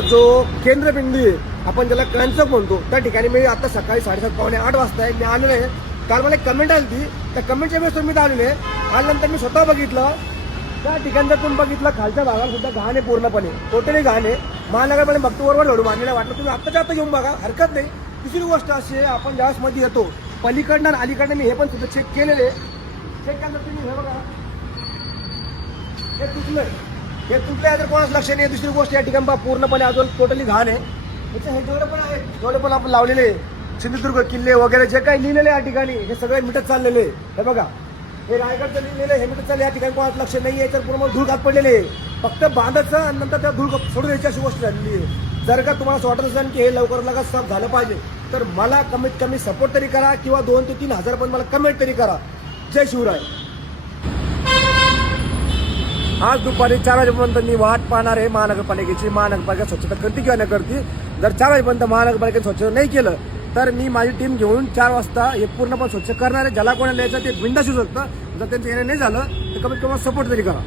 जो केंद्रबिंदू आहे, आपण ज्याला क्रॅन्चक म्हणतो, त्या ठिकाणी मी आता सकाळी 7:30 पावणे 8 वाजता मी आलेलो आहे. काल मला एक कमेंट आली होती, त्या कमेंटच्या वेळेस मी आलेलो आहे. आल्यानंतर मी स्वतः बघितलं, त्या ठिकाणी जर तुम्ही बघितलं खालच्या भागाला सुद्धा घाण आहे, पूर्णपणे टोटली घाण आहे. महानगरपालिका बघतो बरोबर लढू मांडलेला वाटलं, तुम्ही आत्ताच्या आता घेऊन बघा, हरकत नाही. दुसरी गोष्ट अशी आहे, आपण ज्यावेळेस मध्ये येतो पलीकडनं आणि अलीकडनं मी हे पण सुद्धा चेक केलेले. चेक केल्यानंतर तुम्ही हे बघा, हे तुटलंय, हे तुटलंय तर कोणाच लक्ष नाही. दुसरी गोष्ट या ठिकाणी पूर्णपणे अजून टोटली घाण आहे. त्याचे हे जेवढे पण आहे, जेवढे पण आपण लावलेले सिंधुदुर्ग किल्ले वगैरे जे काही लिहिलेले या ठिकाणी, हे सगळे मिटत चाललेले. हे बघा, हे रायगडचं लिहिलेलं हे मिटत चालले, या ठिकाणी कोणाच लक्ष नाही आहे. तर पूर्ण धूळ घात पडलेले, फक्त बांधायचं आणि नंतर त्या धूळ सोडून द्यायची अशी गोष्ट झालेली आहे. जर का तुम्हाला असं वाटत असेल की हे लवकर लगेच साफ झालं पाहिजे, तर मला कमीत कमी सपोर्ट तरी करा, किंवा 2 ते 3 हजार पण मला कमेंट तरी करा. जय शिवराय. आज दुपारी 4 वाजेपर्यंत मी वाट पाहणार आहे महानगरपालिकेची. महानगरपालिका स्वच्छता करते किंवा न करते. जर 4 वाजेपर्यंत महानगरपालिकेने स्वच्छता नाही केलं, तर मी माझी टीम घेऊन 4 वाजता हे पूर्णपणे स्वच्छ करणार आहे. ज्याला कोणाला यायचं ते बिंदास येऊ शकतं. जर त्यांचं येणं नाही झालं तर कमीत कमी सपोर्ट तरी करा.